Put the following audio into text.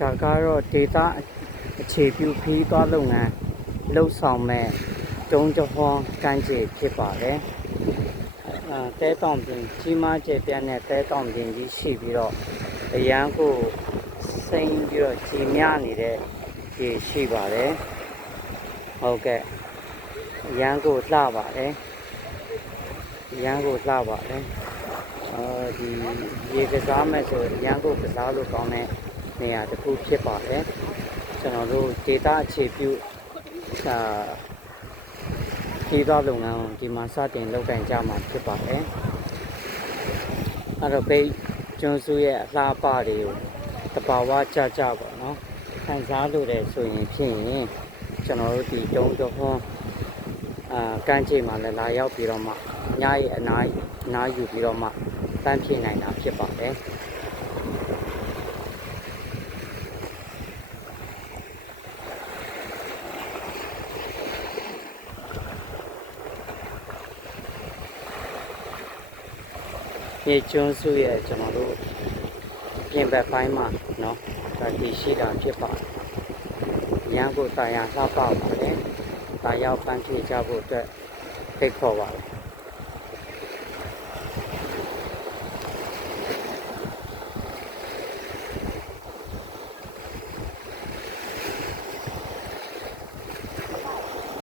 ဒါကတော့ဒေတာအခြေပြုခီးသွားလုပ်ငန်းလှုပ်ဆောင်မဲ့တုံးတဟွန်ကမ်းခြေဖြစ်ပါတယ်တဲတောင်ပြင်ကြီးမားကျယ်ပြန့်တဲ့တဲတောင်ပြင်ကြီးရှိပြီးတော့အရန်ကိုစိမ့်ပြီးတော့ကြီးများနေတဲ့ကြီးရှိပါတယ်ဟုတ်ကဲ့အရန်ကိုလှပါတယ်အရန်ကိုလှပါတယ်ဒီရေကစားမဲ့ဆိုအရန်ကိုကစားလို့ကောင်းတဲ့နေရာတစ်ခုဖြစ်ပါတယ်ကျွန်တော်တို့ဒေတာအခြေပြုခီးသွားလုပ်ငန်းကိုဒီမှာစတင်လုပ်ကိုင်ကြမှာဖြစ်ပါတယ်အဲ့တော့ဘေးကျွန်းစုရဲ့အလားအပတွေကိုတဘာဝကြကြပါเนาะခံစားလို့တယ်ဆိုရင်ဖြစ်ရင်ကျွန်တော်တို့ဒီတုံးတဟွန်းကမ်းခြေမှာလည်းလာရောက်ပြီးတော့မှညရဲ့အနားယူပြီးတော့မှတန်းဖြည့်နိုင်တာဖြစ်ပါတယ်မြေကျွန်းစုရဲ့ကျွန်တော်တို့ပြင်ဘက်ပိုင်းမှာเนาะဒါဒီရှိတာဖြစ်ပါတယ်ရန်ကိုတာယာလှပပါတယ်တာရောက်ပန်းဖြည့်ကြဖို့အတွက်ဖိတ်ခေါ်ပါတယ်